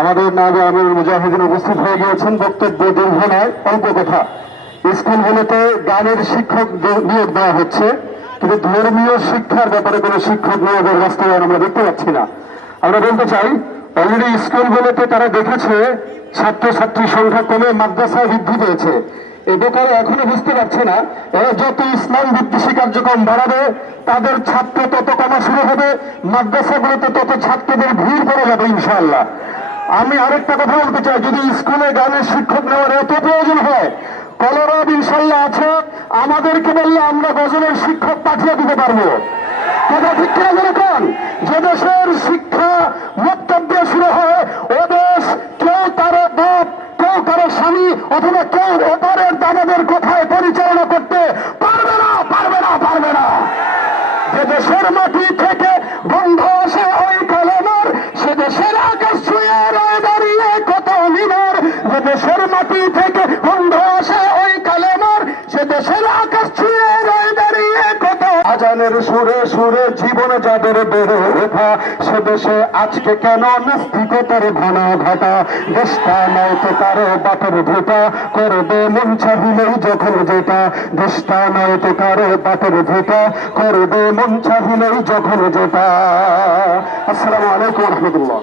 আমাদের নাবে আমিরুল মুজাহিদিন উপস্থিত হয়ে গিয়েছেন। বক্তব্য দীর্ঘ নয়, অল্প কথা। স্কুলগুলোতে গানের শিক্ষক নিয়োগ দেওয়া হচ্ছে, কিন্তু ধর্মীয় শিক্ষার ব্যাপারে কোনো শিক্ষক নিয়োগের বাস্তবায়ন আমরা দেখতে পাচ্ছি না। আমরা বলতে চাই, অলরেডি স্কুলগুলোতে তারা দেখেছে ছাত্রছাত্রীর সংখ্যা কমে মাদ্রাসা বৃদ্ধি পেয়েছে। এই ব্যাপারে এখনো বুঝতে পারছে না, এরা যত ইসলাম বিদ্বেষী কার্যক্রম বাড়াবে তাদের ছাত্র তত কমা শুরু হবে, মাদ্রাসাগুলোতে তত ছাত্রদের ভিড় পড়ে যাবে ইনশাআল্লাহ। আমি আরেকটা কথা বলতে চাই, যদি স্কুলে গানের শিক্ষক নেওয়ার এত প্রয়োজন হয়, কলরব ইনশাল্লাহ আছে, আমাদেরকে বললে আমরা গজলের শিক্ষক পাঠিয়ে দিতে পারবো। কথা ঠিক কিনা বলেন? যে দেশের শিক্ষা বক্তব্য শুরু হয়, ও দেশ কেউ তার বাপ, কেউ কারো স্বামী, অথবা কেউ ওপারের দাদাদের কোথায় পরিচালনা করতে পারবে না, পারবে না, পারবে না। যে দেশের মাটি থেকে বন্ধ আসে ওই কালেমার, সে দেশের আকাশ ছুঁয়ে রয়ে দাঁড়িয়ে কত মিনার। যে দেশের মাটি থেকে বন্ধ আসে ওই কালেমার, সে দেশের আকাশ ছুঁয়ে রয়ে দাঁড়িয়ে কত। আজানের সুরে সুরে জীবন যাদের বেড়ে ওঠা, সে দেশে আজকে কেন নাস্তিকতার ঘন ঘটা। দেশটা নয়তো কারো বাপের ভোটা, করবে মন চাহিলেই যখন যেটা। দেশটা নয়তো কারো বাপের ভোটা, করবে মন চাহিলেই যখন যেটা। আসসালামু আলাইকুম রহমতুল্লাহ।